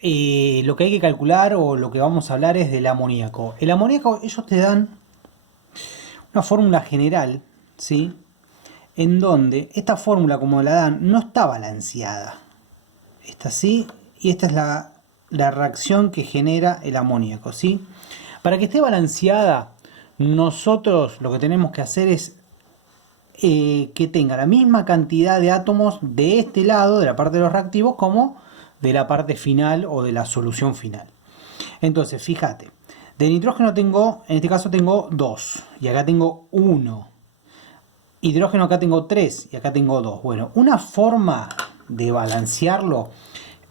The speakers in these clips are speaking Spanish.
lo que hay que calcular o lo que vamos a hablar es del amoníaco. El amoníaco, ellos te dan una fórmula general, ¿sí? En donde esta fórmula, como la dan, no está balanceada. Esta sí, y esta es la reacción que genera el amoníaco, ¿sí? Para que esté balanceada, nosotros lo que tenemos que hacer es que tenga la misma cantidad de átomos de este lado, de la parte de los reactivos, como de la parte final o de la solución final. Entonces, fíjate, de nitrógeno tengo, en este caso tengo 2, y acá tengo 1. Hidrógeno acá tengo 3 y acá tengo 2. Bueno, una forma de balancearlo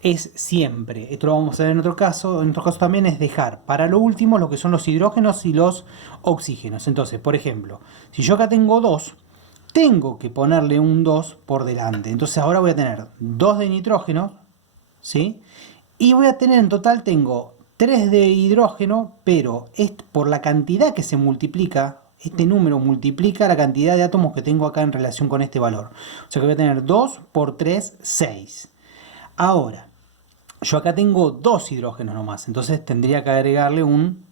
es siempre, esto lo vamos a ver en otro caso también, es dejar para lo último lo que son los hidrógenos y los oxígenos. Entonces, por ejemplo, si yo acá tengo 2, tengo que ponerle un 2 por delante. Entonces ahora voy a tener 2 de nitrógeno, ¿sí? Y voy a tener en total, tengo 3 de hidrógeno, pero es por la cantidad que se multiplica, este número multiplica la cantidad de átomos que tengo acá en relación con este valor. O sea que voy a tener 2 por 3, 6. Ahora, yo acá tengo 2 hidrógenos nomás, entonces tendría que agregarle un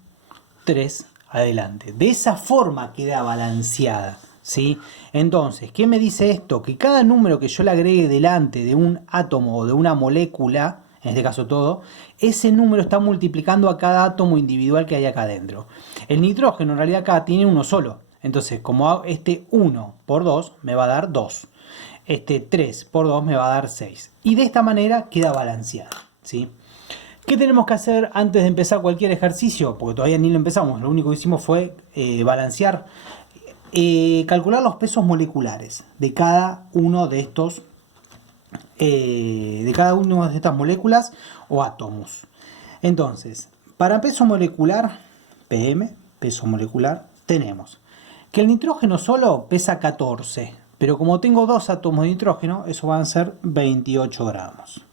3 adelante. De esa forma queda balanceada, ¿sí? Entonces, ¿qué me dice esto? Que cada número que yo le agregue delante de un átomo o de una molécula, en este caso todo, ese número está multiplicando a cada átomo individual que hay acá adentro. El nitrógeno en realidad acá tiene uno solo. Entonces, como hago este 1 por 2 me va a dar 2. Este 3 por 2 me va a dar 6. Y de esta manera queda balanceada, ¿sí? ¿Qué tenemos que hacer antes de empezar cualquier ejercicio? Porque todavía ni lo empezamos, lo único que hicimos fue balancear, calcular los pesos moleculares de cada uno de estos, de cada una de estas moléculas o átomos. Entonces, para peso molecular, PM, peso molecular, tenemos que el nitrógeno solo pesa 14, pero como tengo dos átomos de nitrógeno, eso van a ser 28 gramos.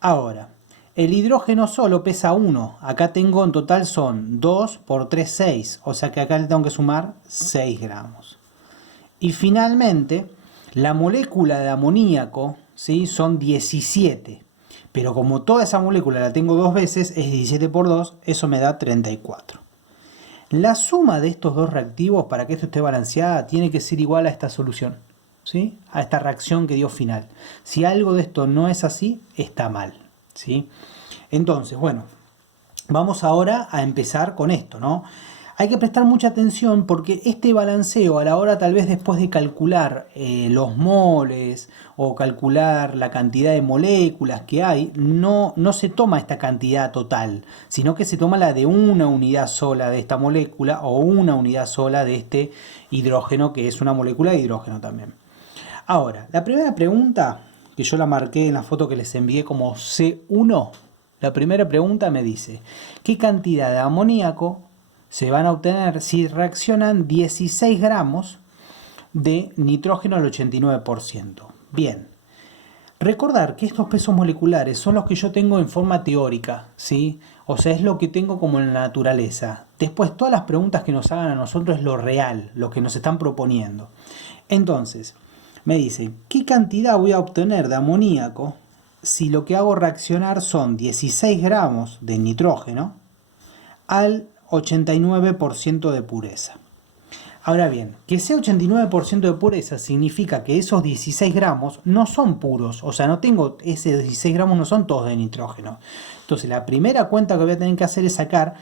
Ahora, el hidrógeno solo pesa 1. Acá tengo en total son 2 por 3, 6. O sea que acá le tengo que sumar 6 gramos. Y finalmente, la molécula de amoníaco, ¿sí? Son 17. Pero como toda esa molécula la tengo dos veces, es 17 por 2, eso me da 34. La suma de estos dos reactivos, para que esto esté balanceada, tiene que ser igual a esta solución, ¿sí? A esta reacción que dio final. Si algo de esto no es así, está mal, ¿sí? Entonces, bueno, vamos ahora a empezar con esto, ¿no? Hay que prestar mucha atención porque este balanceo a la hora tal vez después de calcular los moles o calcular la cantidad de moléculas que hay, no se toma esta cantidad total, sino que se toma la de una unidad sola de esta molécula o una unidad sola de este hidrógeno, que es una molécula de hidrógeno también. Ahora, la primera pregunta, que yo la marqué en la foto que les envié como C1, la primera pregunta me dice, ¿qué cantidad de amoníaco se van a obtener si reaccionan 16 gramos de nitrógeno al 89%? Bien, recordar que estos pesos moleculares son los que yo tengo en forma teórica, ¿sí? O sea, es lo que tengo como en la naturaleza. Después, todas las preguntas que nos hagan a nosotros es lo real, lo que nos están proponiendo. Entonces, me dice, ¿qué cantidad voy a obtener de amoníaco si lo que hago reaccionar son 16 gramos de nitrógeno al 89% de pureza? Ahora bien, que sea 89% de pureza significa que esos 16 gramos no son puros, o sea, no tengo ese 16 gramos, no son todos de nitrógeno. Entonces, la primera cuenta que voy a tener que hacer es sacar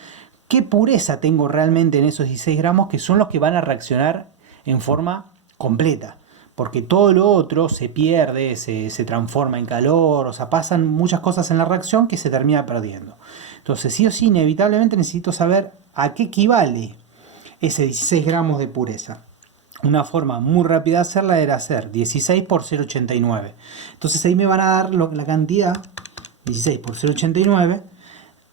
qué pureza tengo realmente en esos 16 gramos, que son los que van a reaccionar en forma completa. Porque todo lo otro se pierde, se transforma en calor, o sea, pasan muchas cosas en la reacción que se termina perdiendo. Entonces, sí o sí, inevitablemente necesito saber a qué equivale ese 16 gramos de pureza. Una forma muy rápida de hacerla era hacer 16 por 0,89. Entonces ahí me van a dar la cantidad, 16 por 0,89,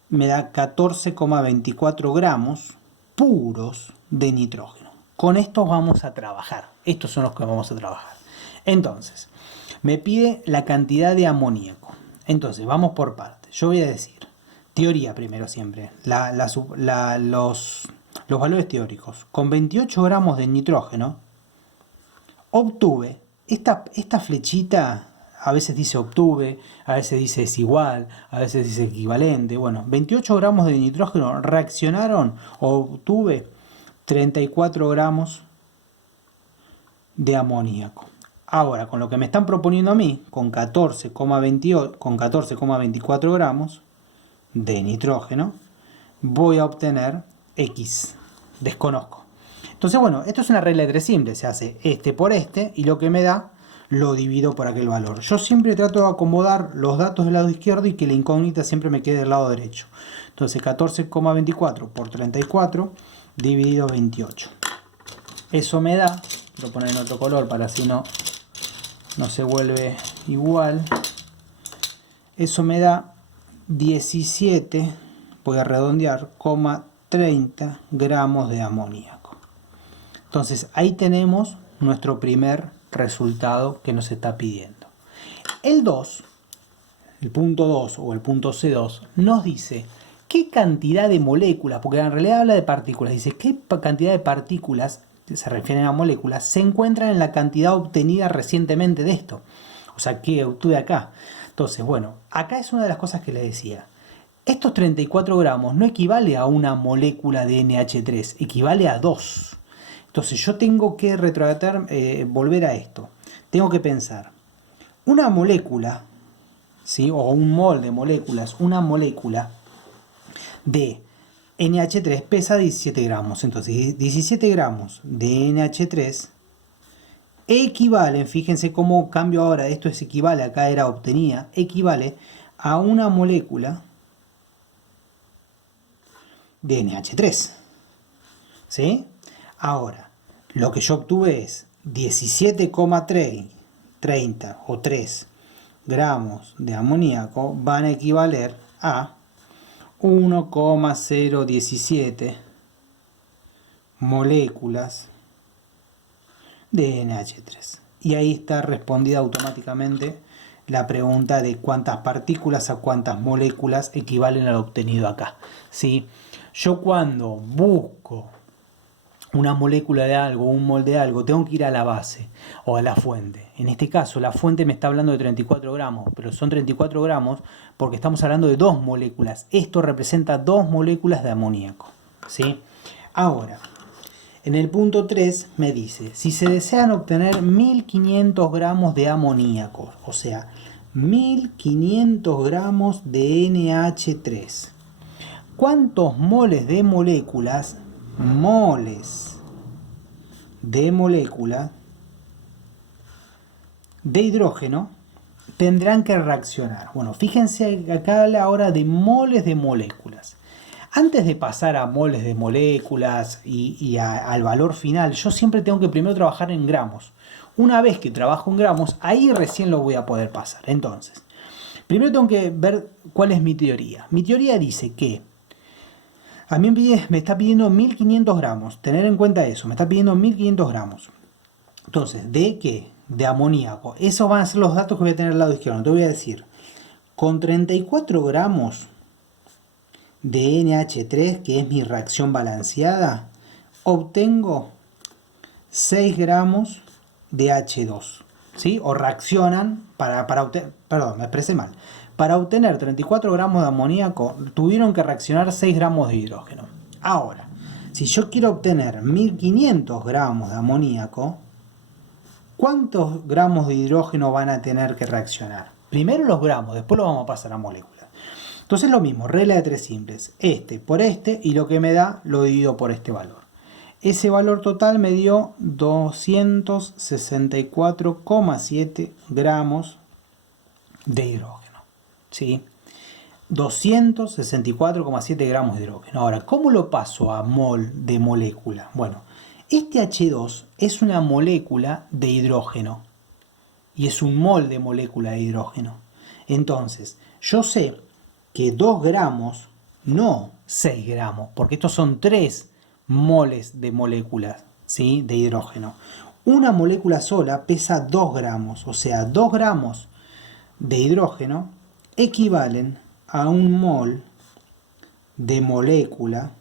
me da 14,24 gramos puros de nitrógeno. Con estos vamos a trabajar. Estos son los que vamos a trabajar. Entonces, me pide la cantidad de amoníaco. Entonces, vamos por partes. Yo voy a decir, teoría primero siempre, los valores teóricos. Con 28 gramos de nitrógeno, obtuve esta flechita a veces dice obtuve, a veces dice es igual, a veces dice equivalente. Bueno, 28 gramos de nitrógeno reaccionaron o obtuve 34 gramos de amoníaco. Ahora, con lo que me están proponiendo a mí, con 14,24 gramos de nitrógeno, voy a obtener X. Desconozco. Entonces, bueno, esto es una regla de tres simple. Se hace este por este y lo que me da lo divido por aquel valor. Yo siempre trato de acomodar los datos del lado izquierdo y que la incógnita siempre me quede del lado derecho. Entonces 14,24 por 34 dividido 28. Eso me da, lo voy a poner en otro color para así no se vuelve igual. Eso me da 17, voy a redondear, 30 gramos de amoníaco. Entonces ahí tenemos nuestro primer resultado que nos está pidiendo. El 2, el punto 2 o el punto C2 nos dice qué cantidad de moléculas, porque en realidad habla de partículas, dice qué cantidad de partículas, que se refieren a moléculas, se encuentran en la cantidad obtenida recientemente de esto. O sea, que obtuve acá. Entonces, bueno, acá es una de las cosas que les decía. Estos 34 gramos no equivale a una molécula de NH3, equivale a 2. Entonces yo tengo que volver a esto. Tengo que pensar, una molécula, ¿sí? O un mol de moléculas, una molécula de NH3 pesa 17 gramos. Entonces 17 gramos de NH3 equivalen, fíjense cómo cambio ahora, esto es equivale, acá era obtenía, equivale a una molécula de NH3. ¿Sí? Ahora, lo que yo obtuve es 17,30 o 3 gramos de amoníaco van a equivaler a 1,017 moléculas de NH3. Y ahí está respondida automáticamente la pregunta de cuántas partículas a cuántas moléculas equivalen al obtenido acá. ¿Sí? Yo cuando busco una molécula de algo, un mol de algo, tengo que ir a la base o a la fuente. En este caso, la fuente me está hablando de 34 gramos, pero son 34 gramos porque estamos hablando de 2 moléculas. Esto representa 2 moléculas de amoníaco. ¿Sí? Ahora, en el punto 3 me dice, si se desean obtener 1500 gramos de amoníaco, o sea, 1500 gramos de NH3, ¿cuántos moles de moléculas de hidrógeno tendrán que reaccionar? Bueno, fíjense acá a la hora de moles de moléculas. Antes de pasar a moles de moléculas y al valor final, yo siempre tengo que primero trabajar en gramos. Una vez que trabajo en gramos, ahí recién lo voy a poder pasar. Entonces, primero tengo que ver cuál es mi teoría. Mi teoría dice que a mí me está pidiendo 1500 gramos. Tener en cuenta eso, me está pidiendo 1500 gramos. Entonces, ¿de qué? De amoníaco. Esos van a ser los datos que voy a tener al lado izquierdo. Te voy a decir, con 34 gramos de NH3, que es mi reacción balanceada, obtengo 6 gramos de H2. ¿Sí? O reaccionan para obtener, perdón, me expresé mal. Para obtener 34 gramos de amoníaco, tuvieron que reaccionar 6 gramos de hidrógeno. Ahora, si yo quiero obtener 1500 gramos de amoníaco, ¿cuántos gramos de hidrógeno van a tener que reaccionar? Primero los gramos, después lo vamos a pasar a moléculas. Entonces lo mismo, regla de tres simples. Este por este y lo que me da lo divido por este valor. Ese valor total me dio 264,7 gramos de hidrógeno. ¿Sí? 264,7 gramos de hidrógeno. Ahora, ¿cómo lo paso a mol de molécula? Bueno, este H2 es una molécula de hidrógeno y es un mol de molécula de hidrógeno. Entonces, yo sé que 2 gramos, no 6 gramos, porque estos son 3 moles de moléculas, ¿sí? De hidrógeno. Una molécula sola pesa 2 gramos, o sea, 2 gramos de hidrógeno equivalen a un mol de molécula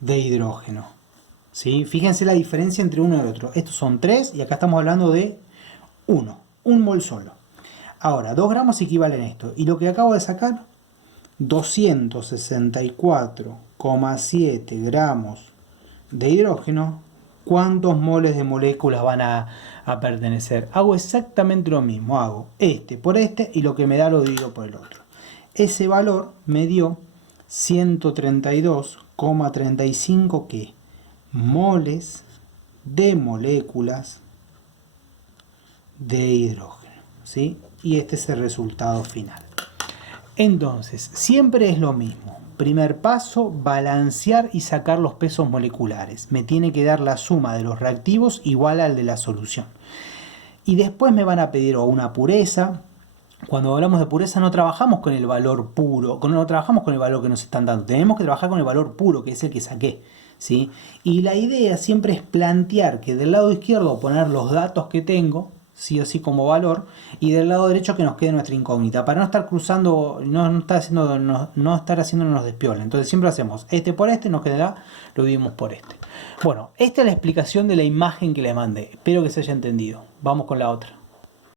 de hidrógeno. ¿Sí? Fíjense la diferencia entre uno y otro. Estos son 3 y acá estamos hablando de 1. un mol solo. Ahora, 2 gramos equivalen a esto. Y lo que acabo de sacar, 264,7 gramos de hidrógeno. ¿Cuántos moles de moléculas van a pertenecer? Hago exactamente lo mismo. Hago este por este y lo que me da lo divido por el otro. Ese valor me dio 132,35 ¿qué? Moles de moléculas de hidrógeno, ¿sí? Y este es el resultado final. Entonces, siempre es lo mismo. Primer paso, balancear y sacar los pesos moleculares. Me tiene que dar la suma de los reactivos igual al de la solución. Y después me van a pedir una pureza. Cuando hablamos de pureza no trabajamos con el valor puro, no trabajamos con el valor que nos están dando. Tenemos que trabajar con el valor puro, que es el que saqué, ¿sí? Y la idea siempre es plantear que del lado izquierdo poner los datos que tengo, sí o sí como valor, y del lado derecho que nos quede nuestra incógnita, para no estar cruzando, no estar haciéndonos despiola. Entonces siempre hacemos este por este, nos quedará, lo dividimos por este. Bueno, esta es la explicación de la imagen que les mandé. Espero que se haya entendido. Vamos con la otra.